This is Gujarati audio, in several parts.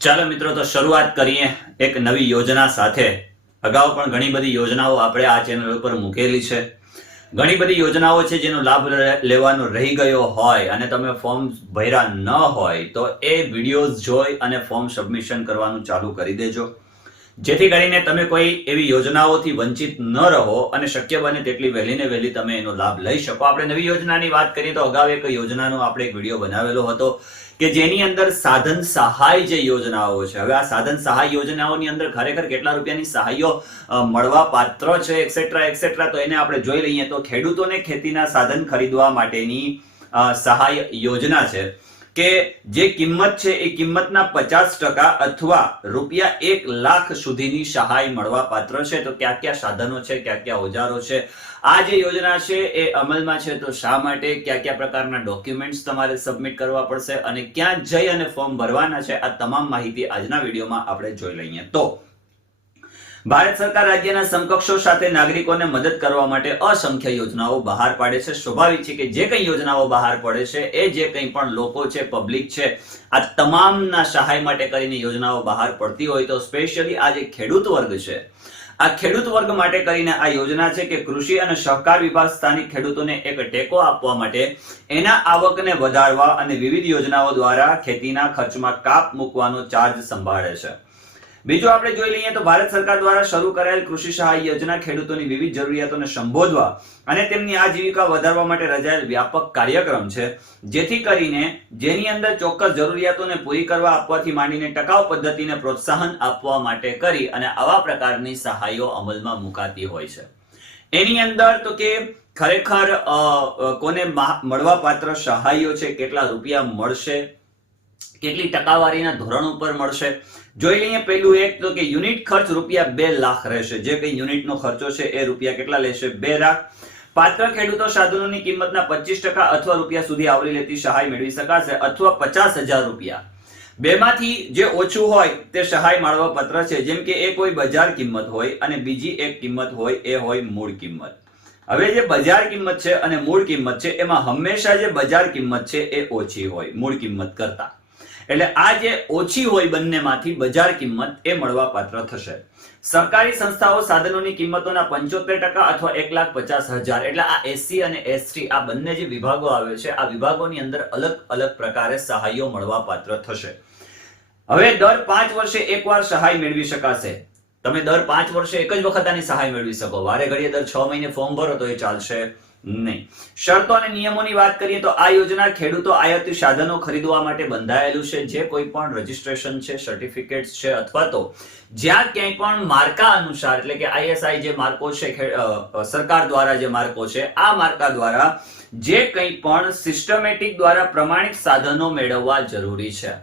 ચાલો મિત્રો, તો શરૂઆત કરીએ એક નવી યોજના સાથે. અગાઉ પણ ઘણી બધી યોજનાઓ આપણે આ ચેનલ ઉપર મૂકેલી છે. ઘણી બધી યોજનાઓ છે જેનો લાભ લેવાનો રહી ગયો હોય અને તમે ફોર્મ ભર્યા ન હોય તો એ વિડીયોઝ જોઈ અને ફોર્મ સબમિશન કરવાનું ચાલુ કરી દેજો. જેથી કરીને તમે કોઈ એવી યોજનાઓથી વંચિત ન રહો અને શક્ય બને તેટલી વહેલી ને વહેલી તમે એનો લાભ લઈ શકો. આપણે નવી યોજનાની વાત કરીએ તો અગાઉ એક યોજનાનો આપણે એક વીડિયો બનાવેલો હતો કે જેની અંદર સાધન સહાય જે યોજનાઓ છે. હવે આ સાધન સહાય યોજનાઓની અંદર ખરેખર કેટલા રૂપિયાની સહાયો મળવા પાત્ર છે એક્સેટ્રા એક્સેટ્રા તો એને આપણે જોઈ લઈએ તો ખેડૂતોને ખેતીના સાધન ખરીદવા માટેની સહાય યોજના છે. કે જે કિંમત છે એ કિંમતના પચાસ ટકા અથવા રૂપિયા એક લાખ સુધીની સહાય મળવા પાત્ર છે. તો ક્યાં ક્યાં સાધનો છે, ક્યાં ક્યાં ઓજારો છે? આ જે યોજના છે એ અમલમાં છે તો શા માટે, ક્યાં ક્યાં પ્રકારના ડોક્યુમેન્ટ્સ તમારે સબમિટ કરવા પડશે અને ક્યાં જઈ અને ફોર્મ ભરવાના છે, આ તમામ માહિતી આજના વિડીયોમાં આપણે જોઈ લઈએ. તો ભારત સરકાર રાજ્યના સમકક્ષો સાથે નાગરિકોને મદદ કરવા માટે અસંખ્ય યોજનાઓ બહાર પાડે છે. સ્વાભાવિક છે કે જે કંઈ યોજનાઓ બહાર પડે છે, એ જે કંઈ પણ લોકો છે પબ્લિક છે, આ તમામના સહાય માટે કરીને યોજનાઓ બહાર પડતી હોય તો સ્પેશિયલી આ જે ખેડૂત વર્ગ છે, આ ખેડૂત વર્ગ માટે કરીને આ યોજના છે કે કૃષિ અને સહકાર વિભાગ સ્થાનિક ખેડૂતોને એક ટેકો આપવા માટે એના આવકને વધારવા અને વિવિધ યોજનાઓ દ્વારા ખેતીના ખર્ચમાં કાપ મૂકવાનો ચાર્જ સંભાળે છે. બીજું આપણે જોઈ લઈએ તો ભારત સરકાર દ્વારા શરૂ કરાયેલ કૃષિ સહાય યોજના ખેડૂતોની વિવિધ જરૂરિયાતોને સંબોધવા અને તેમની આજીવિકા વધારવા માટે રચાયેલ વ્યાપક કાર્યક્રમ છે, જેથી કરીને જેની અંદર ચોક્કસ જરૂરિયાતોને પૂરી કરવા આપવાથી માંડીને ટકાઉ પદ્ધતિને પ્રોત્સાહન આપવા માટે કરી અને આવા પ્રકારની સહાયો અમલમાં મુકાતી હોય છે. એની અંદર તો કે ખરેખર કોને મળવા મળવાપાત્ર સહાયો છે, કેટલા રૂપિયા મળશે, કેટલી ટકાવારીના ધોરણ ઉપર મળશે જોઈ લઈએ પહેલું એક તો કે યુનિટ ખર્ચ રૂપિયા બે લાખ રહેશે. જે કઈ યુનિટનો ખર્ચો છે એ રૂપિયા કેટલા લેશે? બે લાખ. પાત્ર ખેડૂતો સાધનોની કિંમતના પચીસ ટકા અથવા રૂપિયા સુધી આવરી લેતી સહાય મેળવી શકાશે અથવા પચાસ હજાર રૂપિયા. બેમાંથી જે ઓછું હોય તે સહાય માળવા પત્ર છે. જેમ કે એ કોઈ બજાર કિંમત હોય અને બીજી એક કિંમત હોય એ હોય મૂળ કિંમત. હવે જે બજાર કિંમત છે અને મૂળ કિંમત છે, એમાં હંમેશા જે બજાર કિંમત છે એ ઓછી હોય, મૂળ કિંમત કરતા. એટલે આ જે ઓછી હોય બંનેમાંથી બજાર કિંમત એ મળવા પાત્ર થશે. સરકારી સંસ્થાઓ સાધનોની કિંમતોના પંચોતેર ટકા અથવા એક લાખ પચાસ હજાર, એટલે આ એસસી અને એસટી, આ બંને જે વિભાગો આવે છે, આ વિભાગોની અંદર અલગ અલગ પ્રકારે સહાયો મળવા પાત્ર થશે. હવે દર પાંચ વર્ષે એકવાર સહાય મેળવી શકાશે. તમે દર પાંચ વર્ષે એક જ વખત આની સહાય મેળવી શકો. વારે ઘડીએ દર છ મહિને ફોર્મ ભરો તો એ ચાલશે. નહીં. શરતો અને નિયમોની વાત કરીએ તો આ યોજના ખેડૂતો આયાતી સાધનો ખરીદવા માટે બંધાયેલું છે. જે કોઈ પણ રજીસ્ટ્રેશન છે સર્ટિફિકેટ છે અથવા તો જ્યાં ક્યાંય પણ માર્કા અનુસાર, એટલે કે આઈએસઆઈ જે માર્કો છે સરકાર દ્વારા જે માર્કો છે, આ માર્કા દ્વારા જે કંઈ પણ સિસ્ટમેટિક દ્વારા પ્રમાણિત સાધનો મેળવવા જરૂરી છે.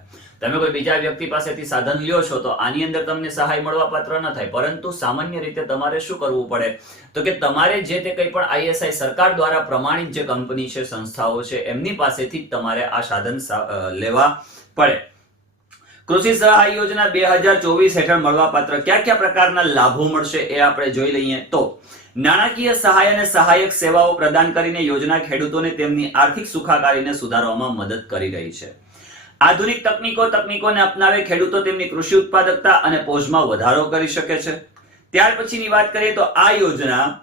તમે કોઈ બીજા વ્યક્તિ પાસેથી સાધન લ્યો છો તો આની અંદર તમને સહાય મળવા પાત્ર ન થાય, પરંતુ સામાન્ય રીતે તમારે શું કરવું પડે? તો કે તમારે જે તે કંઈ પણ આઈએસઆઈ સરકાર દ્વારા પ્રમાણિત જે કંપની છે, સંસ્થાઓ છે, એમની પાસેથી તમારે આ સાધન લેવા પડે. કૃષિ સહાય યોજના બે હજાર ચોવીસ હેઠળ મળવાપાત્ર કયા કયા પ્રકારના લાભો મળશે એ આપણે જોઈ લઈએ તો, નાણાકીય સહાય અને સહાયક સેવાઓ પ્રદાન કરીને યોજના ખેડૂતોને તેમની આર્થિક સુખાકારીને સુધારવામાં મદદ કરી રહી છે. આધુનિક તકનીકો, તકનીકોને અપનાવે ખેડૂતો તેમની કૃષિ ઉત્પાદકતા અને પોષમાં વધારો કરી શકે છે. ત્યાર પછીની વાત કરીએ તો આ યોજના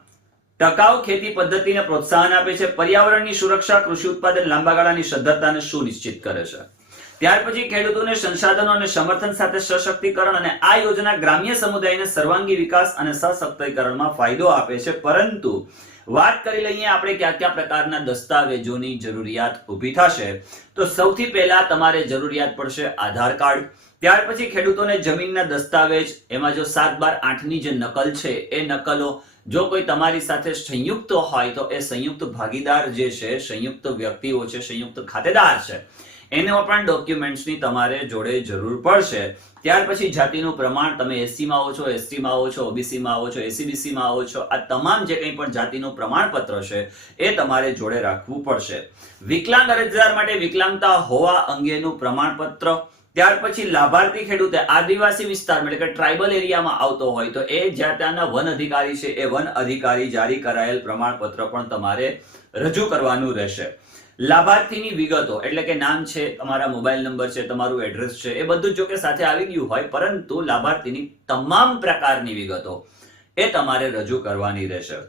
ટકાઉ ખેતી પદ્ધતિને પ્રોત્સાહન આપે છે. પર્યાવરણની સુરક્ષા, કૃષિ ઉત્પાદન લાંબા ગાળાની સદ્ધરતાને સુનિશ્ચિત કરે છે. ત્યાર પછી ખેડૂતોને સંસાધનો અને સમર્થન સાથે સશક્તિકરણ અને આ યોજના ગ્રામ્ય સમુદાયને સર્વાંગી વિકાસ અને સશક્તિકરણમાં ફાયદો આપે છે. પરંતુ વાત કરી લઈએ આપણે કયા કયા પ્રકારના દસ્તાવેજોની જરૂરિયાત ઊભી થશે. તો સૌથી પહેલા તમારે જરૂરિયાત પડશે આધાર કાર્ડ. ત્યાર પછી ખેડૂતોને જમીનના દસ્તાવેજ, એમાં જો સાત બાર આઠની જે નકલ છે, એ નકલો જો કોઈ તમારી સાથે સંયુક્ત હોય તો એ સંયુક્ત ભાગીદાર જે છે, સંયુક્ત વ્યક્તિઓ છે, સંયુક્ત ખાતેદાર છે. એનો પણ ડોક્યુમેન્ટ્સની તમારે જોડે જરૂર પડશે. ત્યાર પછી જાતિનું પ્રમાણ તમે એસસીમાં આવો છો એસટીમાં આવો છો ઓબીસીમાં આવો છો એસીબીસીમાં આવો છો, આ તમામ જે કંઈ પણ જાતિનું પ્રમાણપત્ર છે એ તમારે જોડે રાખવું પડશે. વિકલાંગ અરજદાર માટે વિકલાંગતા હોવા અંગેનું પ્રમાણપત્ર, ત્યાર પછી લાભાર્થી ખેડૂતે આદિવાસી વિસ્તારમાં એટલે કે ટ્રાઇબલ એરિયામાં આવતો હોય તો એ જ્યાં ત્યાંના વન અધિકારી છે, એ વન અધિકારી જારી કરાયેલ પ્રમાણપત્ર પણ તમારે રજૂ કરવાનું રહેશે. લાભાર્થીની વિગતો, એટલે કે નામ છે, તમારા મોબાઈલ નંબર છે, તમારું એડ્રેસ છે, એ બધું જો કે સાથે આવી ગયું હોય, પરંતુ લાભાર્થીની તમામ પ્રકારની વિગતો એ તમારે રજૂ કરવાની રહેશે.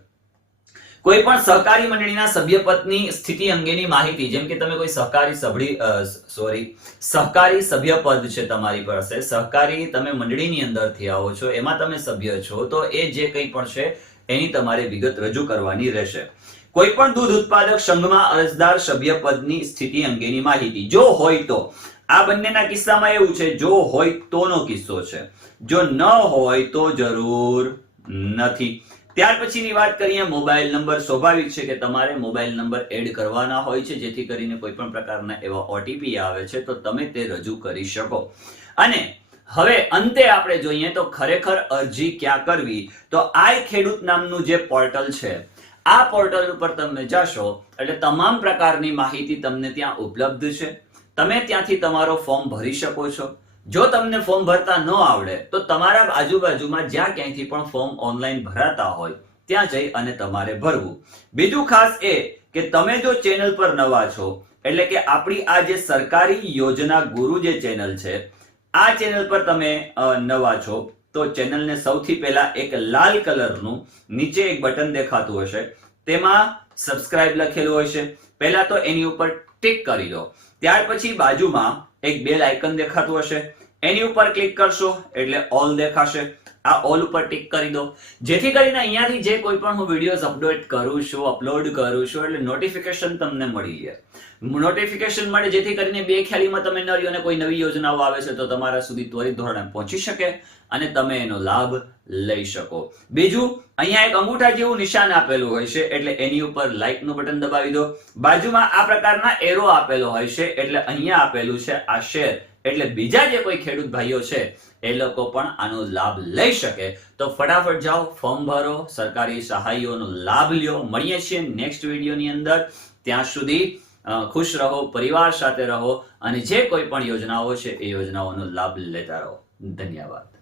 કોઈ પણ સહકારી મંડળીના સભ્યપદની સ્થિતિ અંગેની માહિતી, જેમ કે તમે કોઈ સહકારી સભળી સોરી સહકારી સભ્યપદ છે તમારી પાસે, સહકારી તમે મંડળીની અંદરથી આવો છો, એમાં તમે સભ્ય છો, તો એ જે કંઈ પણ છે, એની તમારે વિગત રજૂ કરવાની રહેશે. કોઈ પણ દૂધ ઉત્પાદક સંઘમાં અરજદાર સભ્યપદની સ્થિતિ અંગેની માહિતી. જો હોય તો, આ બંનેના કિસ્સામાં એવું છે, જો હોય તોનો કિસ્સો છે. જો ન હોય તો જરૂર નથી. ત્યાર પછીની વાત કરીએ, મોબાઈલ નંબર સ્વાભાવિક છે કે તમારે મોબાઈલ નંબર એડ કરવાના હોય છે, જેથી કરીને કોઈ પણ પ્રકારના એવા ઓટીપી આવે છે, તો તમે તે રજૂ કરી શકો. અને હવે અંતે આપણે જોઈએ તો ખરેખર અરજી ક્યાં કરવી? તો આઈ ખેડૂત નામનું જે પોર્ટલ છે આ પોર્ટલ ઉપર તમે જશો, એટલે તમામ પ્રકારની માહિતી તમને ત્યાં ઉપલબ્ધ છે. તમે ત્યાંથી તમારો ફોર્મ ભરી શકો છો. જો તમને ફોર્મ ભરતા ન આવડે, તો તમારા આજુબાજુમાં જ્યાં ક્યાંયથી પણ ફોર્મ ઓનલાઈન ભરાતા હોય, ત્યાં જઈ અને તમારે ભરવું. બીજું ખાસ એ કે તમે જો ચેનલ પર નવા છો, એટલે કે આપણી આ જે સરકારી યોજના ગુરુ જે ચેનલ છે, આ ચેનલ પર તમે નવા છો તો ચેનલને સૌથી પહેલા એક લાલ કલરનું નીચે એક બટન દેખાતું હશે. તેમાં સબસ્ક્રાઇબ લખેલું હશે. પહેલા તો એની ઉપર ટિક કરી દો. ત્યાર પછી બાજુમાં એક બેલ આઇકન દેખાતું હશે. એની ઉપર ક્લિક કરશો એટલે ઓલ દેખાશે. આ ઓલ ઉપર ટિક કરી દો. જેથી કરીને અહીંયાથી જે કોઈ પણ હું વિડીયોઝ અપડેટ કરું છું અપલોડ કરું છું, એટલે નોટિફિકેશન તમને મળી જાય નોટિફિકેશન મળે જેથી કરીને બે ખ્યાલીમાં તમે ન અને કોઈ નવી યોજનાઓ આવે છે, તો તમારા સુધી ત્વરિત ધોરણે પહોંચી શકે અને તમે એનો લાભ લઈ શકો. બીજું, અહીંયા એક અંગૂઠા જેવું નિશાન આપેલું હોય છે, એટલે એની ઉપર લાઇકનું બટન દબાવી દો. બાજુમાં આ પ્રકારના એરો આપેલો હોય છે, એટલે અહીંયા આપેલું છે આ શેર એટલે બીજા જે કોઈ ખેડૂત ભાઈઓ છે, એ લોકો પણ આનો લાભ લઈ શકે. તો ફટાફટ જાઓ, ફોર્મ ભરો, સરકારી સહાયોનો લાભ લ્યો. મળીએ છીએ નેક્સ્ટ વિડીયોની અંદર. ત્યાં સુધી ખુશ રહો, પરિવાર સાથે રહો અને જે કોઈ પણ યોજનાઓ છે, એ યોજનાઓનો લાભ લેતા રહો. ધન્યવાદ.